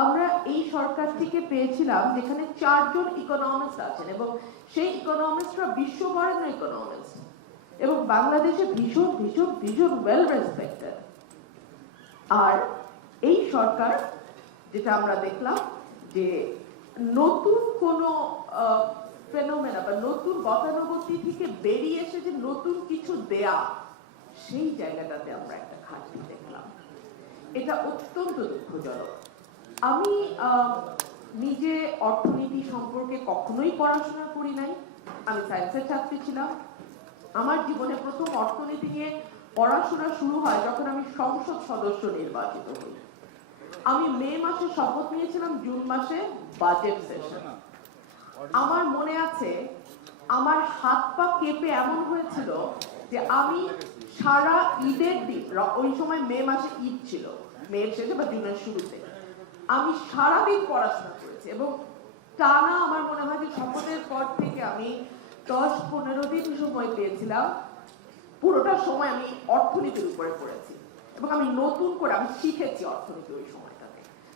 আমরা এই সরকার থেকে পেয়েছিলাম যেখানে 4 জন ইকোনমিস্ট আছেন এবং সেই ইকোনমিস্টরা বিশ্ববরেণ্য ইকোনমিস্ট এবং বাংলাদেশে ভীষণ ভীষণ ভীষণ ওয়েল রেসপেক্টেড। আর এই সরকার যেটা আমরা দেখলাম যে নতুন কোনো ফেনোমেনা বা নতুন গতানুগতিক থেকে বেরিয়ে এসে যে নতুন কিছু দেয়া, সেই জায়গাটাতে আমরা একটা ঘাটতি দেখলাম। এটা অত্যন্ত দুঃখজনক। আমি নিজে অর্থনীতি সম্পর্কে কখনোই পড়াশোনা করি নাই, আমি সায়েন্সের ছাত্রী ছিলাম। আমার জীবনে প্রথম অর্থনীতি নিয়ে পড়াশোনা শুরু হয় যখন আমি সংসদ সদস্য নির্বাচিত হই। আমি মে মাসে শপথ নিয়েছিলাম, জুন মাসে বাজেট সেশন। আমার মনে আছে আমার হাত পা কেঁপে এমন হয়েছিল যে আমি সারা ঈদের দিন, ওই সময় মে মাসে ঈদ ছিল, মের শেষে বা জুনের শুরুতে, আমি সারাদিন পড়াশোনা করেছি এবং টানা আমার মনে হয় যে শপথের পর থেকে আমি 10-15 দিন সময় পেয়েছিলাম। পুরোটা সময় আমি অর্থনীতির উপরে পড়েছি এবং আমি নতুন করে আমি শিখেছি অর্থনীতি ওই সময়।